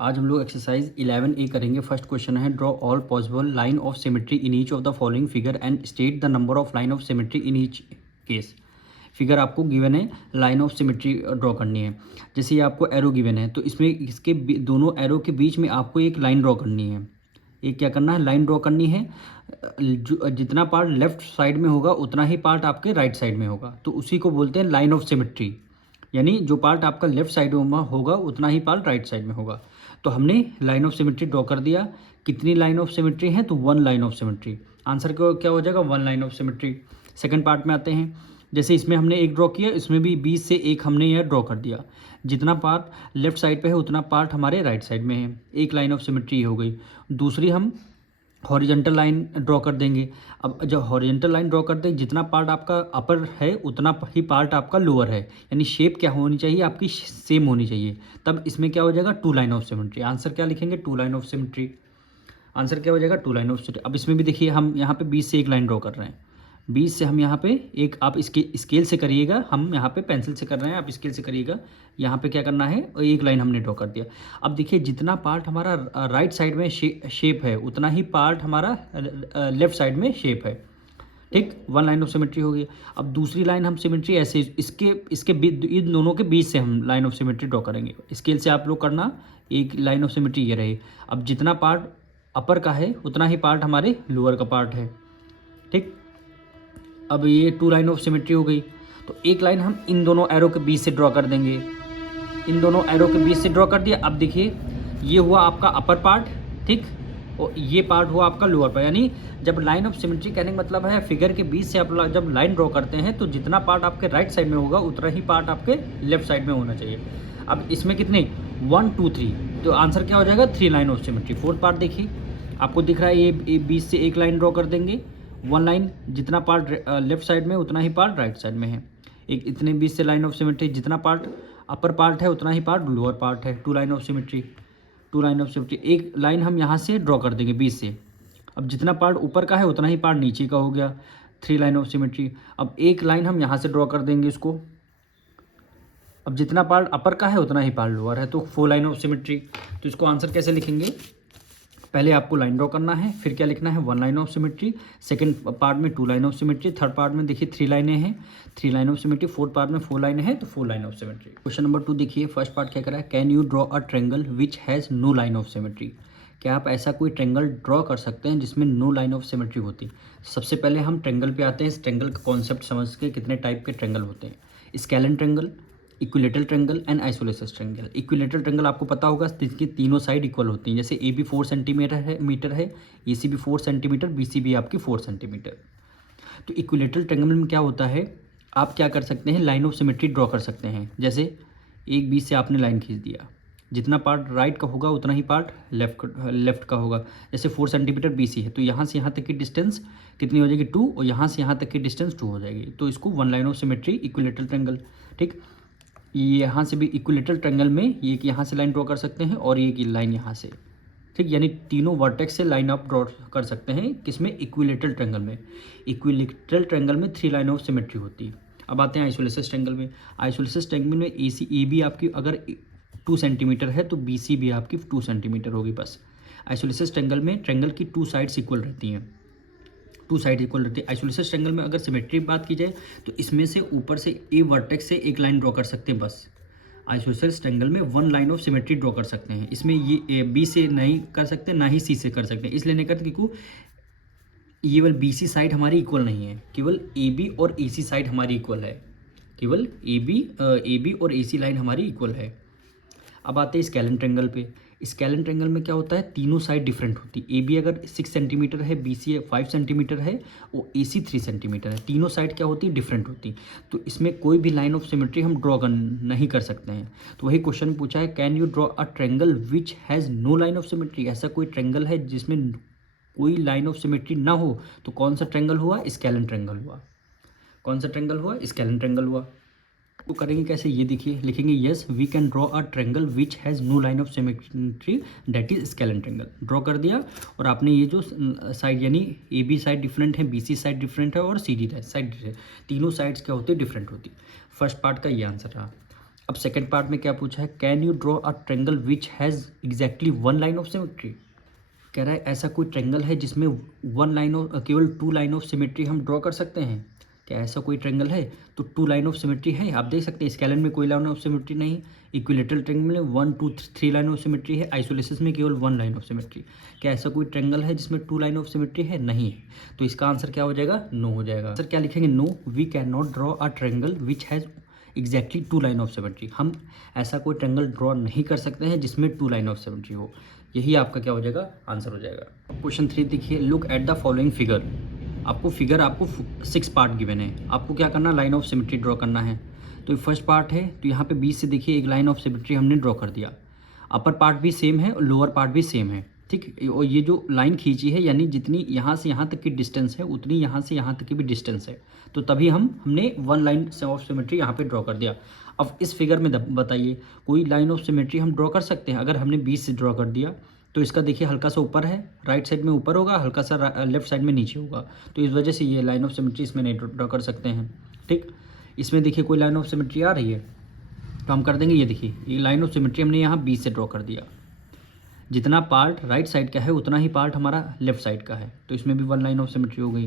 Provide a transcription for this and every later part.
आज हम लोग एक्सरसाइज 11A करेंगे। फर्स्ट क्वेश्चन है, draw all possible line of symmetry in each of the following figure and state the number of line of symmetry in each case. Figure आपको given है, line of symmetry draw करनी है। जैसे ये आपको arrow given है तो इसमें इसके दोनों एरो के बीच में आपको एक लाइन ड्रॉ करनी है। एक क्या करना है, लाइन ड्रॉ करनी है। जितना पार्ट लेफ्ट साइड में होगा उतना ही पार्ट आपके राइट साइड में होगा, तो उसी को बोलते हैं लाइन ऑफ सिमेट्री। यानी जो पार्ट आपका लेफ्ट साइड में होगा उतना ही पार्ट राइट साइड में होगा। तो हमने लाइन ऑफ सिमेट्री ड्रॉ कर दिया। कितनी लाइन ऑफ सिमेट्री है, तो one line of symmetry. Answer क्या हो जाएगा, one line of symmetry. Second part में आते हैं। जैसे इसमें हमने एक ड्रॉ किया, इसमें भी 20 से एक हमने यह ड्रॉ कर दिया। जितना पार्ट लेफ्ट साइड पे है उतना पार्ट हमारे राइट साइड में है। एक लाइन ऑफ सिमेट्री हो गई। दूसरी हम हॉरिजॉन्टल लाइन ड्रॉ कर देंगे। अब जब हॉरिजॉन्टल लाइन ड्रॉ करते हैं, जितना पार्ट आपका अपर है उतना ही पार्ट आपका लोअर है। यानी शेप क्या होनी चाहिए, आपकी सेम होनी चाहिए। तब इसमें क्या हो जाएगा, two line of symmetry. Answer क्या लिखेंगे, two line of symmetry. Answer क्या हो जाएगा, टू लाइन ऑफ सिमेट्री। अब इसमें भी देखिए, हम यहाँ पे 20 से एक लाइन ड्रॉ कर रहे हैं। 20 से हम यहाँ पे एक, आप इसके स्केल से करिएगा, हम यहाँ पे पेंसिल से कर रहे हैं, आप स्केल से करिएगा। यहाँ पे क्या करना है, एक लाइन हमने ड्रॉ कर दिया। अब देखिए, जितना पार्ट हमारा राइट साइड में शेप है उतना ही पार्ट हमारा लेफ्ट साइड में शेप है। ठीक, वन लाइन ऑफ सिमेट्री हो गई। अब दूसरी लाइन हम सिमेट्री ऐसे इसके इन दोनों के बीच से हम लाइन ऑफ सिमेट्री ड्रॉ करेंगे। स्केल से आप लोग करना, एक लाइन ऑफ सिमेट्री ये रही। अब जितना पार्ट अपर का है उतना ही पार्ट हमारे लोअर का पार्ट है। ठीक, अब ये टू लाइन ऑफ सिमेट्री हो गई। तो एक लाइन हम इन दोनों एरो के बीच से ड्रॉ कर देंगे। इन दोनों एरो के बीच से ड्रॉ कर दिया। अब देखिए, ये हुआ आपका अपर पार्ट, ठीक, और ये पार्ट हुआ आपका लोअर पार्ट। यानी जब लाइन ऑफ सिमेट्री कहने का मतलब है, फिगर के बीच से आप जब लाइन ड्रॉ करते हैं तो जितना पार्ट आपके राइट साइड में होगा उतना ही पार्ट आपके लेफ्ट साइड में होना चाहिए। अब इसमें कितने, 1 2 3, तो आंसर क्या हो जाएगा, 3 line of symmetry. Fourth part देखिए, आपको दिख रहा है ये बीच से एक लाइन ड्रॉ कर देंगे। वन लाइन, जितना पार्ट लेफ्ट साइड में उतना ही पार्ट राइट साइड में है। एक इतने बीच से लाइन ऑफ सिमेट्री, जितना पार्ट अपर पार्ट है उतना ही पार्ट लोअर पार्ट है। Two line of symmetry, two line of symmetry. एक लाइन हम यहाँ से ड्रॉ कर देंगे बीच से। अब जितना पार्ट ऊपर का है उतना ही पार्ट नीचे का हो गया। 3 लाइन ऑफ सिमेट्री। अब एक लाइन हम यहाँ से ड्रॉ कर देंगे इसको। अब जितना पार्ट अपर का है उतना ही पार्ट लोअर है, तो 4 लाइन ऑफ सिमेट्री। तो इसको आंसर कैसे लिखेंगे, पहले आपको लाइन ड्रॉ करना है, फिर क्या लिखना है, 1 line of symmetry. Second part में 2 line of symmetry. Third part में देखिए 3 लाइनें हैं, 3 line of symmetry. Fourth part में 4 लाइनें हैं, तो 4 line of symmetry. Question number 2 देखिए, फर्स्ट पार्ट क्या करा है, can you draw a triangle which has no line of symmetry. क्या आप ऐसा कोई ट्रेंगल ड्रॉ कर सकते हैं जिसमें नो लाइन ऑफ सिमेट्री होती। सबसे पहले हम ट्रेंगल पे आते हैं। इस ट्रेंगल का कॉन्सेप्ट समझ के, कितने टाइप के ट्रेंगल होते हैं। Scalene triangle, equilateral triangle and isosceles triangle. Equilateral triangle आपको पता होगा, इसकी तीनों साइड इक्वल होती हैं। जैसे ए बी 4 सेंटीमीटर है, A C B 4 centimetre, B C B आपकी 4 सेंटीमीटर। तो इक्विलेटरल ट्रेंगल में क्या होता है, आप क्या कर सकते हैं, लाइन ऑफ सिमेट्री ड्रॉ कर सकते हैं। जैसे एक बीच से आपने लाइन खींच दिया, जितना पार्ट राइट का होगा उतना ही पार्ट लेफ्ट का होगा। जैसे 4 सेंटीमीटर बी सी है, तो यहाँ से यहाँ तक की डिस्टेंस कितनी हो जाएगी, 2, और यहाँ से यहाँ तक की डिस्टेंस 2 हो जाएगी। तो इसको 1 line of symmetry, equilateral triangle. ठीक, यहाँ से भी इक्विलेटरल ट्रायंगल में ये कि यहाँ से लाइन ड्रॉ कर सकते हैं, और ये की लाइन यहाँ से। ठीक, यानी तीनों वर्टेक्स से लाइन आप ड्रॉ कर सकते हैं, किसमें, इक्विलेटरल ट्रायंगल में। इक्विलेटरल ट्रायंगल में 3 लाइन ऑफ सिमेट्री होती है। अब आते हैं आइसोलेटरल ट्रायंगल में। आइसोलेटरल ट्रायंगल में ए बी आपकी अगर 2 सेंटीमीटर है तो बी सी भी आपकी 2 सेंटीमीटर होगी बस। आइसोलेटरल ट्रायंगल में ट्रायंगल की 2 साइड्स इक्वल रहती हैं, 2 साइड इक्वल रहती है। आइसोलेटरल ट्रायंगल में अगर सिमेट्री की बात की जाए तो इसमें से ऊपर से ए वर्टेक्स से एक लाइन ड्रॉ कर सकते हैं बस। आइसोलेटरल ट्रायंगल में 1 लाइन ऑफ सिमेट्री ड्रॉ कर सकते हैं। इसमें ये बी से नहीं कर सकते, ना ही सी से कर सकते हैं। इसलिए नहीं करते क्योंकि ये केवल बी सी साइड हमारी इक्वल नहीं है, केवल ए बी और ए सी साइड हमारी इक्वल है। केवल ए बी और ए सी लाइन हमारी इक्वल है। अब आते हैं स्केलन ट्रायंगल पे। स्केलन ट्रायंगल में क्या होता है, तीनों साइड डिफरेंट होती है। ए बी अगर 6 सेंटीमीटर है, बी सी 5 सेंटीमीटर है, और ए सी 3 सेंटीमीटर है। तीनों साइड क्या होती है, डिफरेंट होती है। तो इसमें कोई भी लाइन ऑफ सिमेट्री हम ड्रॉ नहीं कर सकते हैं। तो वही क्वेश्चन पूछा है, can you draw a triangle which has no line of symmetry. ऐसा कोई ट्रायंगल है जिसमें कोई लाइन ऑफ सिमेट्री ना हो, तो कौन सा ट्रायंगल हुआ, स्केलन ट्रायंगल हुआ। कौन सा ट्रायंगल हुआ, स्केलन ट्रायंगल हुआ। तो करेंगे कैसे, ये देखिए, लिखेंगे yes we can draw a triangle which has no line of symmetry that is scalene triangle. Draw कर दिया, और आपने ये जो साइड, यानी ए बी साइड डिफरेंट है, बी सी साइड डिफरेंट है, और सी डी साइड, तीनों साइड्स क्या होती है, डिफरेंट होती है। फर्स्ट पार्ट का ये आंसर रहा। अब सेकंड पार्ट में क्या पूछा है, can you draw a triangle which has exactly one line of symmetry. कह रहा है ऐसा कोई ट्रायंगल है जिसमें वन लाइन ऑफ केवल टू लाइन ऑफ सिमेट्री हम ड्रॉ कर सकते हैं। क्या ऐसा कोई ट्रायंगल है? तो टू लाइन ऑफ सिमेट्री है, आप देख सकते हैं स्केलन में कोई लाइन ऑफ सिमेट्री नहीं, इक्विलेटरल ट्रायंगल में 1 2 3 लाइन ऑफ सिमेट्री है, आइसोलेसिस में केवल वन लाइन ऑफ सिमेट्री। क्या ऐसा कोई ट्रायंगल है जिसमें टू लाइन ऑफ सिमेट्री है? नहीं है। तो इसका आंसर क्या हो जाएगा? नो हो जाएगा। आंसर क्या लिखेंगे? No, we can not draw a triangle which has exactly two line of symmetry. हम ऐसा कोई ट्रायंगल ड्रॉ नहीं कर सकते हैं जिसमें टू लाइन ऑफ सिमेट्री हो। यही आपका क्या हो जाएगा? आंसर हो जाएगा। क्वेश्चन 3 देखिए, look at the following figure. आपको 6 पार्ट गिवन है, आपको क्या करना, लाइन ऑफ सिमेट्री ड्रॉ करना है। तो फर्स्ट पार्ट है, तो यहाँ पे बीच से देखिए एक लाइन ऑफ सिमेट्री हमने ड्रॉ कर दिया। अपर पार्ट भी सेम है और लोअर पार्ट भी सेम है, ठीक। और ये जो लाइन खींची है यानी जितनी यहाँ से यहाँ तक की डिस्टेंस है उतनी यहाँ से यहाँ तक की भी डिस्टेंस है, तो तभी हमने वन लाइन ऑफ सिमेट्री यहाँ पे ड्रॉ कर दिया। अब इस फिगर में बताइए कोई लाइन ऑफ सिमेट्री हम ड्रॉ कर सकते हैं। अगर हमने बीच से ड्रॉ कर दिया तो इसका देखिए हल्का सा ऊपर है, राइट साइड में ऊपर होगा, हल्का सा लेफ्ट साइड में नीचे होगा, तो इस वजह से ये लाइन ऑफ सिमेट्री इसमें नहीं ड्रॉ कर सकते हैं, ठीक। इसमें देखिए कोई लाइन ऑफ सिमेट्री आ रही है तो हम कर देंगे, ये देखिए ये लाइन ऑफ सिमेट्री हमने यहाँ बीच से ड्रॉ कर दिया। जितना पार्ट राइट साइड का है उतना ही पार्ट हमारा लेफ्ट साइड का है, तो इसमें भी वन लाइन ऑफ सिमेट्री हो गई।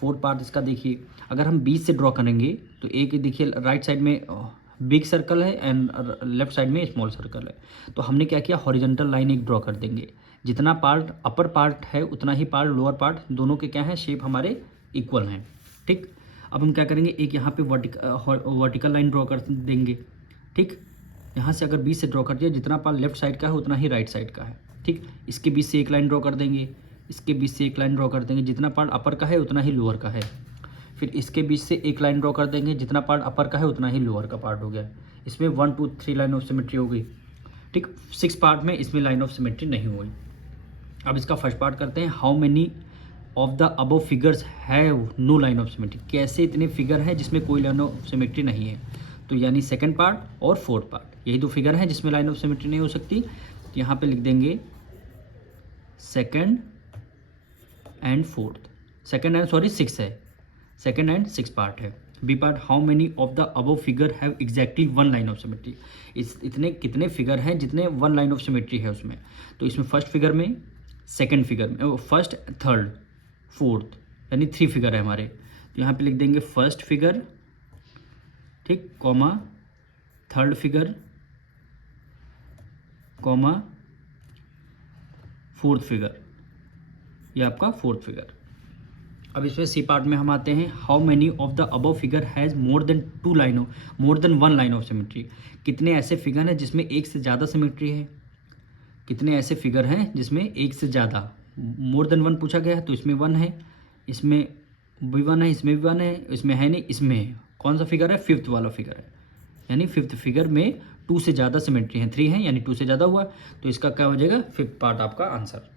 फोर्थ पार्ट इसका देखिए, अगर हम बीच से ड्रॉ करेंगे तो एक देखिए राइट साइड में बिग सर्कल है एंड लेफ्ट साइड में स्मॉल सर्कल है, तो हमने क्या किया, हॉरिजॉन्टल लाइन एक ड्रॉ कर देंगे। जितना पार्ट अपर पार्ट है उतना ही पार्ट लोअर पार्ट, दोनों के क्या है, शेप हमारे इक्वल हैं, ठीक। अब हम क्या करेंगे, एक यहाँ पे वर्टिकल लाइन ड्रॉ कर देंगे, ठीक। यहाँ से अगर बीच से ड्रॉ कर दिया, जितना पार्ट लेफ्ट साइड का है उतना ही राइट साइड का है, ठीक। इसके बीच से एक लाइन ड्रॉ कर देंगे, इसके बीच से एक लाइन ड्रॉ कर देंगे, जितना पार्ट अपर का है उतना ही लोअर का है। फिर इसके बीच से एक लाइन ड्रॉ कर देंगे, जितना पार्ट अपर का है उतना ही लोअर का पार्ट हो गया। इसमें 1 2 3 लाइन ऑफ सिमेट्री हो गई, ठीक। 6 पार्ट में इसमें लाइन ऑफ सिमेट्री नहीं हुई। अब इसका फर्स्ट पार्ट करते हैं, how many of the above figures have no line of symmetry. कैसे इतने फिगर हैं जिसमें कोई लाइन ऑफ सिमेट्री नहीं है, तो यानी सेकंड पार्ट और फोर्थ पार्ट, यही दो फिगर हैं जिसमें लाइन ऑफ सिमेट्री नहीं हो सकती। यहाँ पे लिख देंगे second and fourth, second and 6 है, सेकंड एंड 6 पार्ट है। B part, how many of the above figure have exactly one line of symmetry. इतने कितने फिगर हैं जितने वन लाइन ऑफ सिमेट्री है उसमें, तो इसमें फर्स्ट फिगर में, सेकंड फिगर में, फर्स्ट थर्ड फोर्थ, यानी 3 फिगर है हमारे। तो यहाँ पे लिख देंगे फर्स्ट फिगर, ठीक, comma third figure, comma fourth figure, ये आपका फोर्थ फिगर। अब इसमें सी पार्ट में हम आते हैं, how many of the above figure has more than one line of symmetry. कितने ऐसे फिगर हैं जिसमें एक से ज़्यादा सिमेट्री है, कितने ऐसे फिगर हैं जिसमें एक से ज़्यादा, मोर देन वन पूछा गया है, तो इसमें 1 है, इसमें भी 1 है, इसमें भी 1 है, इसमें है नहीं, इसमें है। कौन सा फिगर है? फिफ्थ वाला फिगर है, यानी फिफ्थ फिगर में 2 से ज़्यादा सिमेट्री है, 3 है यानी 2 से ज़्यादा हुआ, तो इसका क्या हो जाएगा, फिफ्थ पार्ट आपका आंसर।